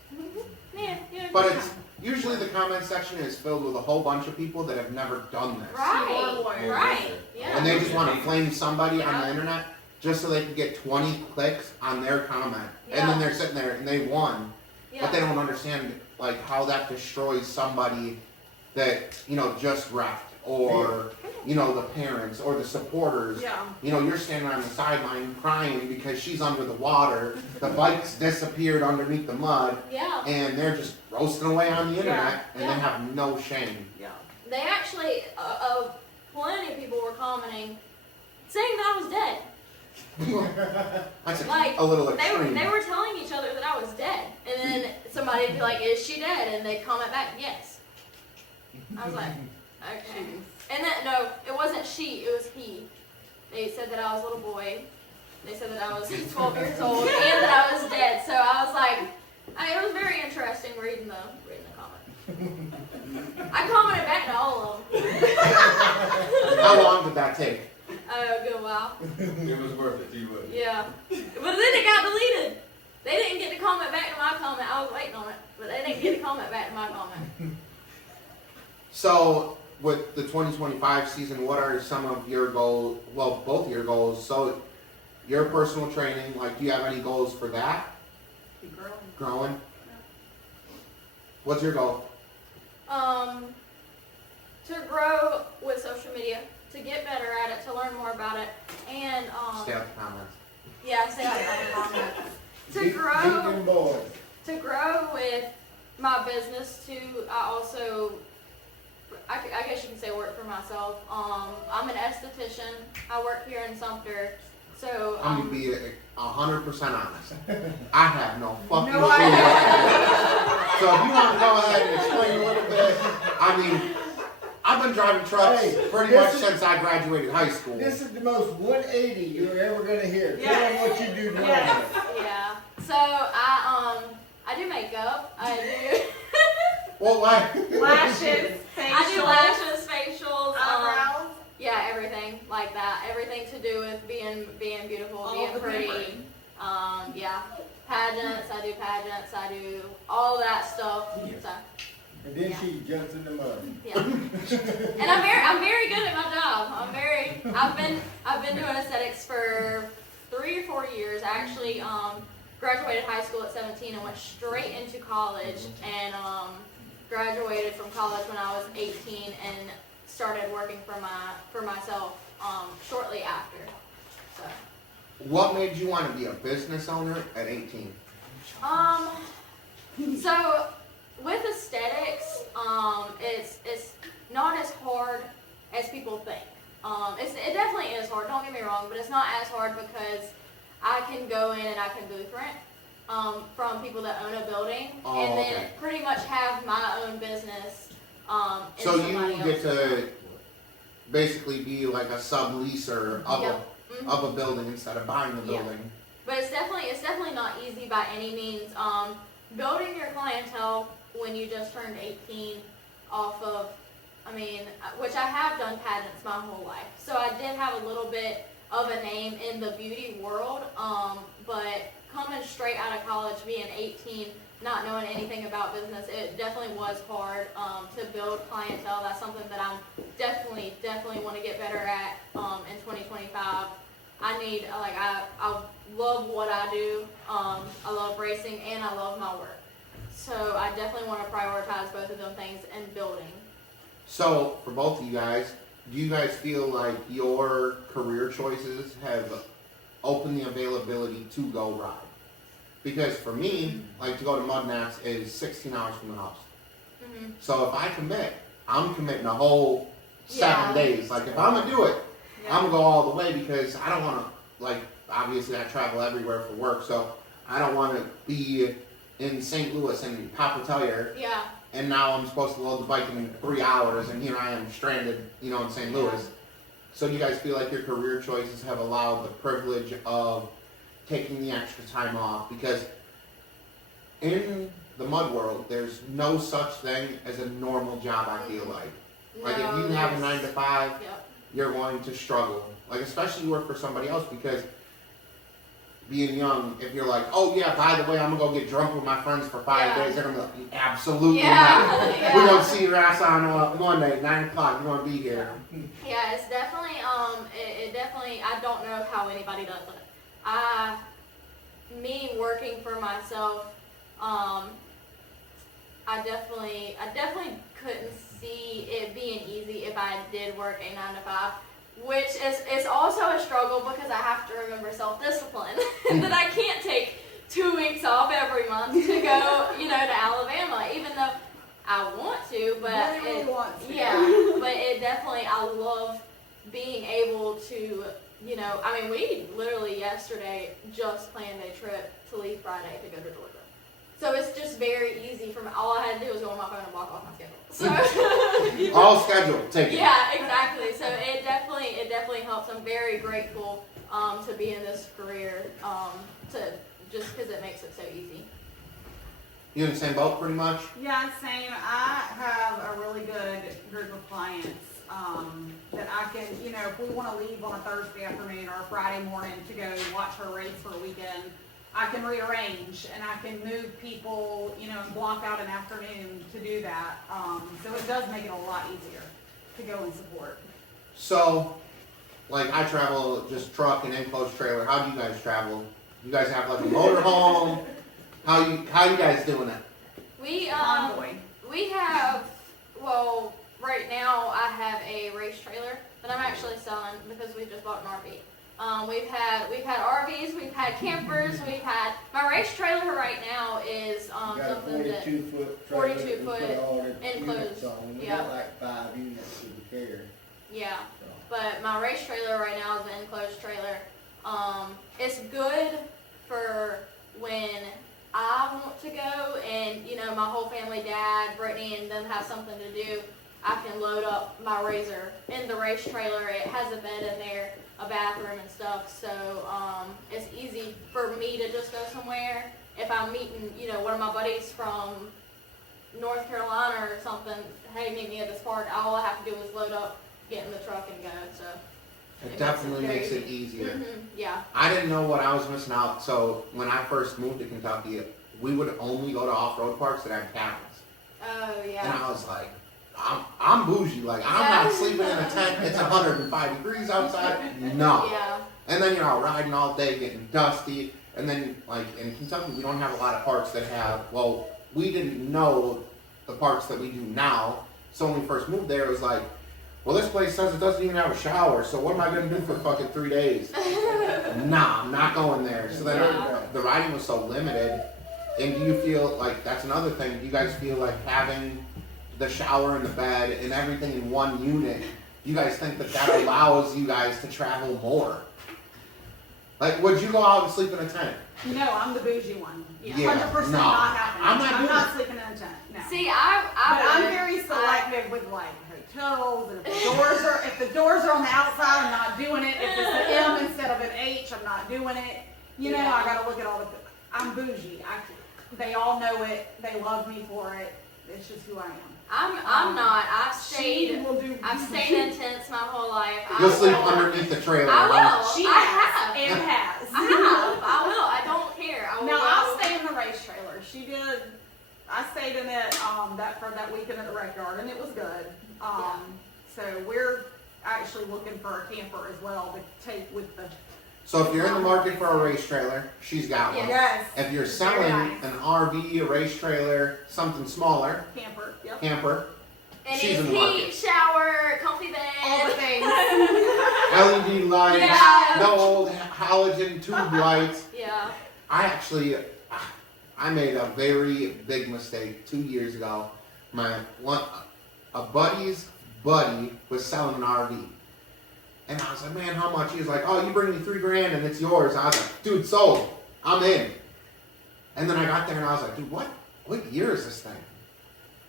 Yeah. But it's usually the comment section is filled with a whole bunch of people that have never done this. Right. Yeah. And they just want to flame somebody on the internet just so they can get 20 clicks on their comment. And then they're sitting there and they won. But they don't understand like how that destroys somebody that, just wrecked, or, the parents or the supporters. Yeah. You're standing on the sideline crying because she's under the water, the bike's disappeared underneath the mud, Yeah. and they're just roasting away on the internet, and Yeah. they have no shame. Yeah. They actually, plenty of people were commenting, saying that I was dead. That's Like, a little They extreme. were telling each other that I was dead. And then somebody'd be like, is she dead? And they'd comment back, yes. I was like, okay. And then, no, it wasn't she, it was he. They said that I was a little boy. They said that I was 12 years old and that I was dead. So I was like, it was very interesting reading the comment. I commented back to all of them. How long did that take? A good while. It was worth it to you, wasn't it? Yeah. But then it got deleted. They didn't get to comment back to my comment. I was waiting on it. But they didn't get to comment back to my comment. So, with the 2025 season, what are some of your goals? Well, both of your goals. So, your personal training, like, do you have any goals for that? Keep growing. Growing? What's your goal? To grow with social media, to get better at it, to learn more about it, and Stay out the comments. yeah, stay out of the comments. To Keep them boys. To grow with my business too, I guess you can say work for myself. I'm an esthetician. I work here in Sumter, so I'm gonna be 100% honest. I have no fucking No clue. idea. So if you want to go ahead and explain a little bit, I mean, I've been driving trucks Hey, pretty much since I graduated high school. This is the most 180 you're ever gonna hear. Tell Yeah. them what you do normally. Yes. yeah. So I do makeup. I do. Well, why? Lashes, facials, I do lashes, facials, eyebrows. yeah, everything like that. Everything to do with being beautiful, All being the pretty. pampering. Yeah, pageants. I do pageants. I do all that stuff. So, And then she jumps in the mud. yeah. And I'm very good at my job. I've been doing aesthetics for 3 or 4 years. I actually graduated high school at 17 and went straight into college, and graduated from college when I was 18 and started working for myself shortly after. So What made you want to be a business owner at 18? so with aesthetics, it's not as hard as people think. It definitely is hard, don't get me wrong, but it's not as hard because I can go in and I can booth rent from people that own a building, and then okay. pretty much have my own business. In So somebody you get else's. to basically be like a subleaser of Yep. of a building instead of buying the Yeah. building. But it's definitely not easy by any means. Building your clientele when you just turned 18 off of, which I have done pageants my whole life. So I did have a little bit of a name in the beauty world, but coming straight out of college, being 18, not knowing anything about business, it definitely was hard to build clientele. That's something that I'm definitely want to get better at in 2025. I love what I do. I love racing and I love my work. So I definitely want to prioritize both of them things in building. So for both of you guys, do you guys feel like your career choices have opened the availability to go ride? Because for me, like to go to Mud Naps is 16 hours from the house. Mm-hmm. So if I commit, I'm committing a whole 7 days. Like if I'm gonna do it, I'm gonna go all the way because I don't want to, like, obviously I travel everywhere for work, so I don't want to be in St. Louis and Papa Tellyer. Yeah. And now I'm supposed to load the bike in 3 hours, and here I am stranded, in St. Louis. So do you guys feel like your career choices have allowed the privilege of taking the extra time off? Because in the mud world, there's no such thing as a normal job, I feel like. Like if you have a 9 to 5, you're going to struggle. Like especially you work for somebody else, because being young, if you're like, oh yeah, by the way, I'm gonna go get drunk with my friends for 5 days, they're gonna be like, absolutely not. We're gonna see your ass on Monday, 9 o'clock. You're gonna be here. Yeah, it's definitely it definitely. I don't know how anybody does it. Me working for myself, I definitely couldn't see it being easy if I did work a 9 to 5. Which is also a struggle because I have to remember self-discipline. That I can't take 2 weeks off every month to go, to Alabama, even though I want to, but it definitely, I love being able to, we literally yesterday just planned a trip to leave Friday to go to Georgia. So it's just very easy for me. All I had to do was go on my phone and block off my schedule. So all scheduled, take it. Yeah, exactly. So it definitely helps. I'm very grateful to be in this career, just because it makes it so easy. You in the same boat, pretty much? Yeah, same. I have a really good group of clients that I can, if we want to leave on a Thursday afternoon or a Friday morning to go watch her race for a weekend, I can rearrange and I can move people, and block out an afternoon to do that. So it does make it a lot easier to go and support. So, like I travel just truck and enclosed trailer. How do you guys travel? You guys have like a motorhome? How you guys doing it? We Convoy. we have, well, right now I have a race trailer that I'm actually selling because we just bought an RV. We've had RVs, we've had campers, my race trailer right now is Got a something that 42-foot 42-foot enclosed. enclosed. We got like 5 units to the care. Yeah, So. but my race trailer right now is an enclosed trailer. It's good for when I want to go and, my whole family, Dad, Brittany, and them have something to do. I can load up my RZR in the race trailer. It has a bed in there, a bathroom and stuff, so it's easy for me to just go somewhere. If I'm meeting, one of my buddies from North Carolina or something, hey, meet me at this park, all I have to do is load up, get in the truck and go, so. It definitely makes it easier. Mm-hmm, yeah. I didn't know what I was missing out, so when I first moved to Kentucky, we would only go to off-road parks that had cabins. Oh, yeah. And I was like, I'm bougie. Like, I'm not sleeping in a tent. It's 105 degrees outside. No. Yeah. And then you're out riding all day, getting dusty. And then, like, in Kentucky, we don't have a lot of parks that have, well, we didn't know the parks that we do now. So when we first moved there, it was like, well, this place says it doesn't even have a shower, so what am I going to do for fucking 3 days? Nah, I'm not going there. So then the riding was so limited. And do you feel like, that's another thing, do you guys feel like having the shower and the bed and everything in one unit, you guys think that allows you guys to travel more? Like, would you go out and sleep in a tent? No, I'm the bougie one. Yeah. 100% No. not happening. I'm not sleeping in a tent. No. See, But I'm very selective with like hotels, and if the doors are on the outside, I'm not doing it. If it's an M instead of an H, I'm not doing it. You know, Yeah. I gotta look at all the, I'm bougie. They all know it. They love me for it. It's just who I am. I'm not. She will do. I've stayed in tents my whole life. You'll I sleep will. underneath the trailer. I huh? will. She I has. have. And has. I have. I will. I don't care. I will. Now I'll stay in the race trailer. She did. I stayed in it for that weekend at the rec yard, and it was good. So we're actually looking for a camper as well to take with the. So if you're in the market for a race trailer, she's got one. Yes. If you're selling nice. an RV, a race trailer, something smaller, Camper. Yep. camper, And she's in it's the heat, market. shower, comfy bed. All the things. LED lights, Yeah. no old halogen tube lights. Yeah. I made a very big mistake 2 years ago. A buddy's buddy was selling an RV. And I was like, man, how much? He was like, oh, you bring me $3,000 and it's yours. I was like, dude, sold. I'm in. And then I got there and I was like, dude, what year is this thing?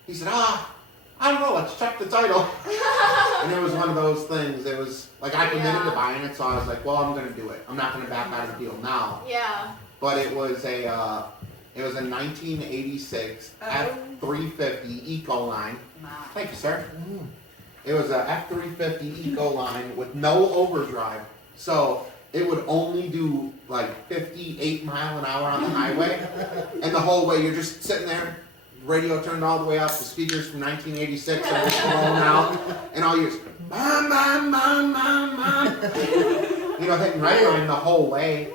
He said, I don't know, let's check the title. And it was one of those things. It was like I committed to buying it, so I was like, well, I'm going to do it. I'm not going to back out of the deal now. Yeah. But it was a 1986 F350 Ecoline. Thank you, sir. It was a F350 Ecoline with no overdrive. So it would only do like 58 mile an hour on the highway. And the whole way you're just sitting there, radio turned all the way up, the speakers from 1986 are just rolling out. And all you just, mom, mom, mom, mom, mom. You know, hitting raceline the whole way.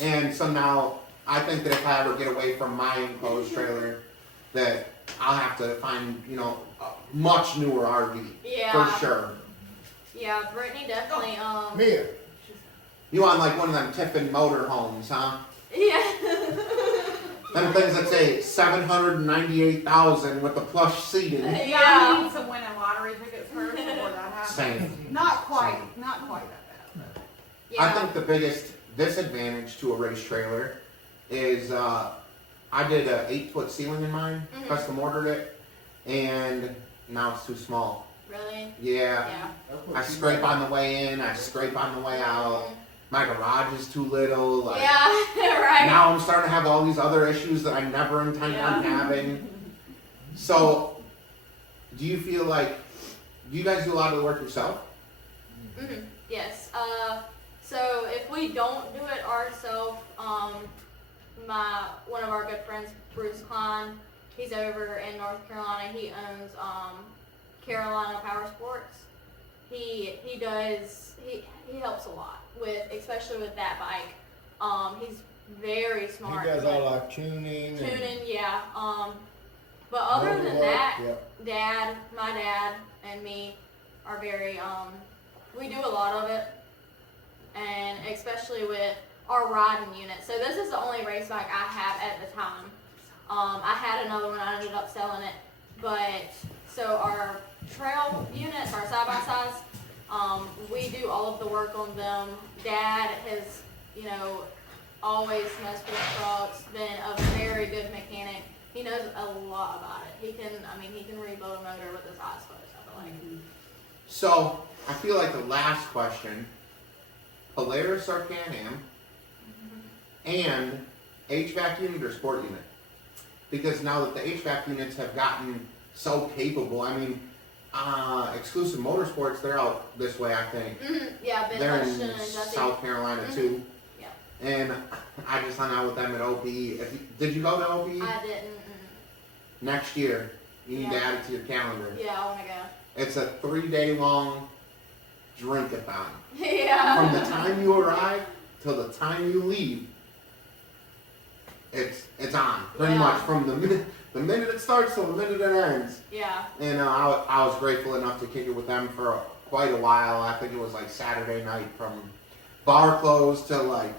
And so now I think that if I ever get away from my enclosed trailer, that I'll have to find, you know, a much newer RV. Yeah. For sure. Yeah, Brittany definitely, Mia, You want like one of them Tiffin motor homes, huh? yeah. Them things that say 798,000 with the plush seating. Yeah, I need some winning lottery tickets first before that happens. Same. Not quite that bad. Yeah. I think the biggest disadvantage to a race trailer is I did a 8-foot ceiling in mine, custom ordered it, and now it's too small. Really? Yeah. Yeah. I scrape on the way in, I scrape on the way out. My garage is too little. Like, Yeah, right. now I'm starting to have all these other issues that I never intended on having. So, do you feel like, do you guys do a lot of the work yourself? Yes. So if we don't do it ourselves, one of our good friends, Bruce Klein, he's over in North Carolina. He owns Carolina Power Sports. He helps a lot with, especially with that bike. He's very smart. he does all our tuning. Tuning, yeah. But other than that, Yep. my dad and me are very, we do a lot of it. And especially with our riding unit. So this is the only race bike I have at the time. I had another one, I ended up selling it. But, so our trail units, our side-by-sides, we do all of the work on them. Dad has, always messed with trucks, been a very good mechanic. He knows a lot about it. He can rebuild a motor with his eyes closed, I feel like. So, I feel like the last question, Polaris or Can-Am, and HVAC unit or sport unit? Because now that the HVAC units have gotten so capable, Exclusive Motorsports, they're out this way, I think. Yeah, Ben They're Hutchinson in and Jesse. South Carolina too. Yeah. And I just hung out with them at OPE. Did you go to OPE? I didn't. Next year, you need to Yeah. add it to your calendar. Yeah, I want to go. It's a 3-day long drink-a-thon. Yeah. From the time you arrive till the time you leave, it's on. Pretty Yeah. much from the minute it starts till the minute it ends. Yeah. And I was grateful enough to kick it with them for quite a while. I think it was like Saturday night from bar close till like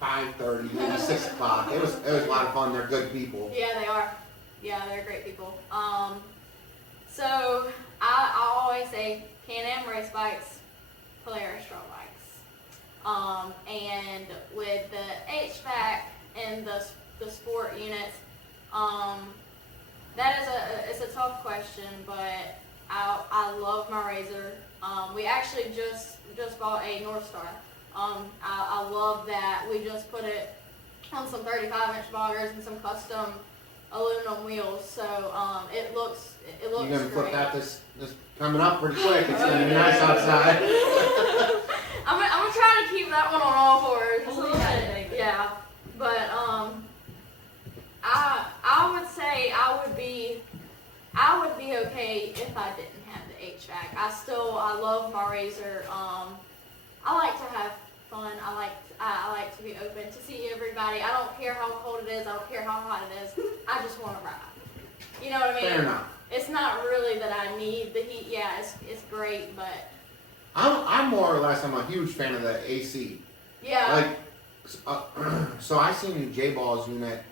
5:30, maybe 6 o'clock. It was a lot of fun. They're good people. Yeah, they are. Yeah, they're great people. So I always say Can-Am race bikes, Polaris road bikes. And with the HVAC and the sport units, it's a tough question, but I love my Razor. We actually just bought a North Star. I love that we just put it on some 35-inch boggers and some custom aluminum wheels. So it looks You're gonna great. flip that this coming up pretty quick. It's gonna be nice outside. I'm gonna try to keep that one on all fours. We'll leave that at David. Yeah, but I would say I would be okay if I didn't have the HVAC. I love my Razor. I like to have fun. I like to be open to see everybody. I don't care how cold it is. I don't care how hot it is. I just want to ride. You know what I mean? Fair enough. It's not really that I need the heat. Yeah, it's great, but I'm more or less, I'm a huge fan of the AC. yeah. Like, so I seen J-Ball's unit,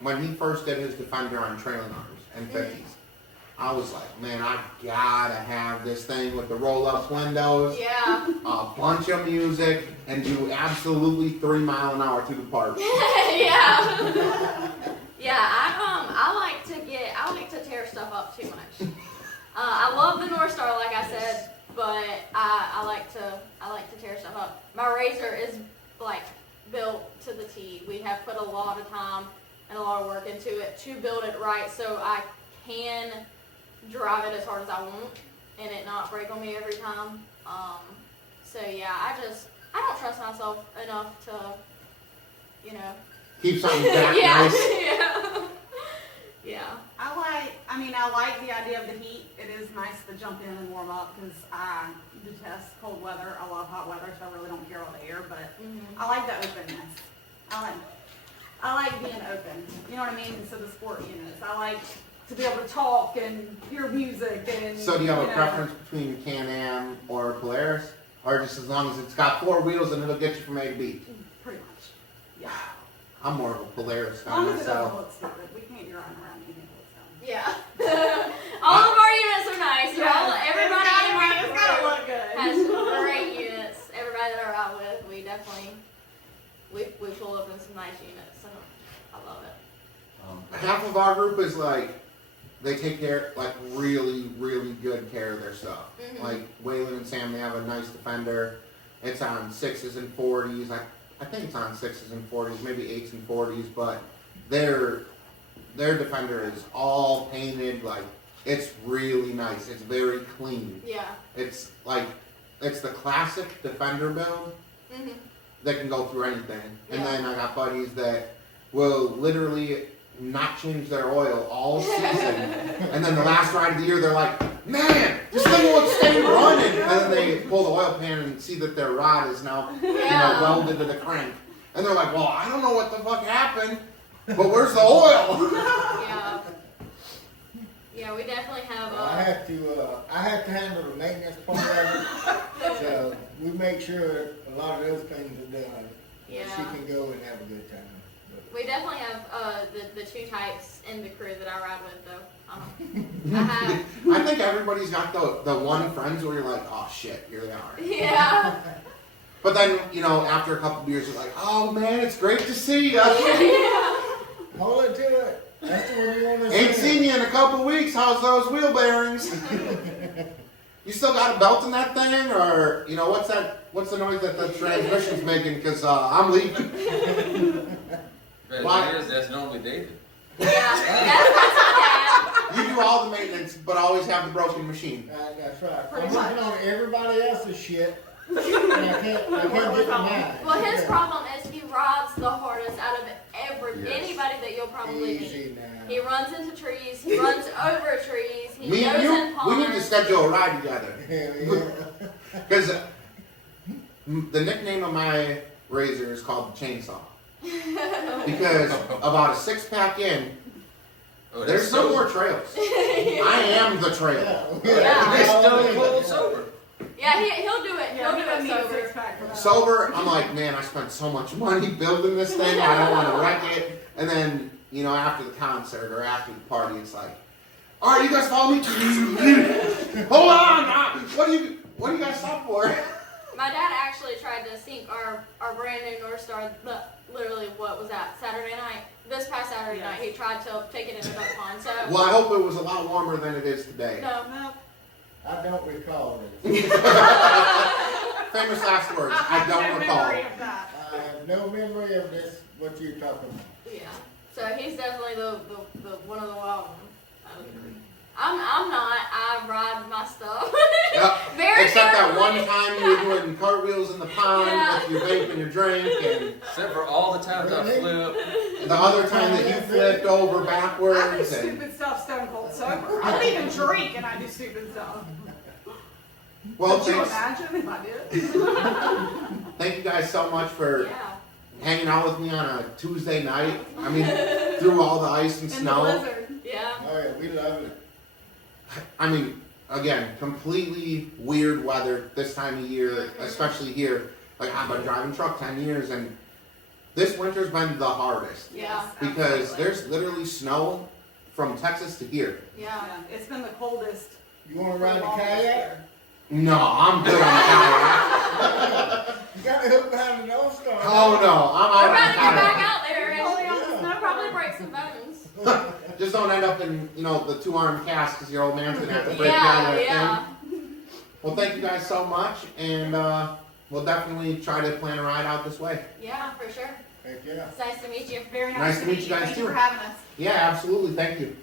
when he first did his Defender on trailing arms and 50s. I was like, man, I gotta have this thing with the roll-up windows, Yeah. a bunch of music, and do absolutely 3 miles an hour through the park. Yeah. Yeah, I like to tear stuff up too much. I love the North Star, like I said, but I like to tear stuff up. My Razor is like built to the T. We have put a lot of time and a lot of work into it to build it right, so I can drive it as hard as I want and it not break on me every time. So yeah, I don't trust myself enough to, Keep something back yeah, nice. yeah. I like the idea of the heat. It is nice to jump in and warm up because I detest cold weather. I love hot weather, so I really don't care about the air, but I like the openness. I like being open. You know what I mean? So the sport units. I like to be able to talk and hear music and. So do you have a preference between Can-Am or Polaris? Or just as long as it's got 4 wheels and it'll get you from A to B? Pretty much. Yeah. I'm more of a Polaris As guy long as it doesn't myself. look stupid. We can't be riding around anything that looks dumb. Yeah. All of our units are nice. Everybody in my it's gotta crew look good. has great units. Everybody that I ride with, we definitely we pull up in some nice units, and I love it. Half of our group is like, they take care, like really, really good care of their stuff. Like Waylon and Sam, they have a nice Defender. It's on 6s and 40s. I think it's on 6s and 40s, maybe 8s and 40s, but their Defender is all painted, like, it's really nice. It's very clean. Yeah. It's the classic Defender build that can go through anything. And then I got buddies that will literally not change their oil all season. And then the last ride of the year, they're like, man, this thing won't stay running. And then they pull the oil pan and see that their rod is now welded to the crank. And they're like, well, I don't know what the fuck happened, but where's the oil? Yeah. Yeah, we definitely have. I have to handle the maintenance part of it, so we make sure a lot of those things are done. Yeah. She can go and have a good time. We definitely have the 2 types in the crew that I ride with, though. I have. I think everybody's got the one friends where you're like, oh shit, here they are. Yeah. But then, after a couple beers, you're like, oh man, it's great to see you. Yeah. Hold it to it. That's what we want to Ain't seen you in a couple weeks. How's those wheel bearings? You still got a belt in that thing, or what's the noise that the transmission's making? Because I'm leaving. Why? That's normally David. Yeah. That's You do all the maintenance, but always have the broken machine. That's right. Pretty I'm much. working on everybody else's shit, and I can't get to mine. Well, his problem is he rides the hardest out of anybody that you'll probably Easy meet. now. He runs into trees. He runs over trees. He Me and goes you, in ponds. we need to schedule a ride together. Hell yeah. Because the nickname of my Razor is called the Chainsaw. Because about a 6-pack in, there's no more trails. I am the trail. Yeah. He's still cold sober. Yeah, he'll do it. He'll do it need a sober. 6-pack for that. Sober, I'm like, man, I spent so much money building this thing. I don't want to wreck it. And then, after the concert or after the party, it's like, all right, you guys follow me. Hold on. What do you guys stop for? My dad actually tried to sink our brand new North Star. Literally, what was that? Saturday night. This past Saturday night, he tried to take it in a duck pond. So Well, I hope it was a lot warmer than it is today. no. I don't recall this. Famous last words. I don't no recall. memory of that. I have no memory of this, what you're talking about. Yeah. So he's definitely the one of the wild ones. I'm not. I ride my stuff. Yep. Very Except that carefully. one time you were doing cartwheels in the pond Yeah. with your vape and your drink, and Except for all the times I Really? flipped. the other time that you flipped over I do backwards. And stupid stuff stone cold sober. I don't even drink and I do stupid stuff. well, Could you thanks. imagine if I did? Thank you guys so much for Yeah. hanging out with me on a Tuesday night. I mean, through all the ice and In the snow. blizzard. Yeah. Oh yeah, we love it. I mean, again, completely weird weather this time of year, Mhm. especially here. Like, I've been driving truck 10 years, and this winter's been the hardest. Yeah. Because absolutely. there's literally snow from Texas to here. Yeah. Yeah, it's been the coldest. You wanna ride the longest kayak? year. No, I'm good on kayak. You gotta hook behind the nose star. Oh no, I'm We're out trying on to get back kayak. out there and Oh, yeah. the snow probably break some bones. Just don't end up in, the 2-arm cast because your old man's gonna have to break down Yeah, that yeah. thing. Well, thank you guys so much, and we'll definitely try to plan a ride out this way. Yeah, for sure. Heck yeah. It's nice to meet you. Very Nice to meet you guys Thank you too. for having us. Yeah, absolutely. Thank you.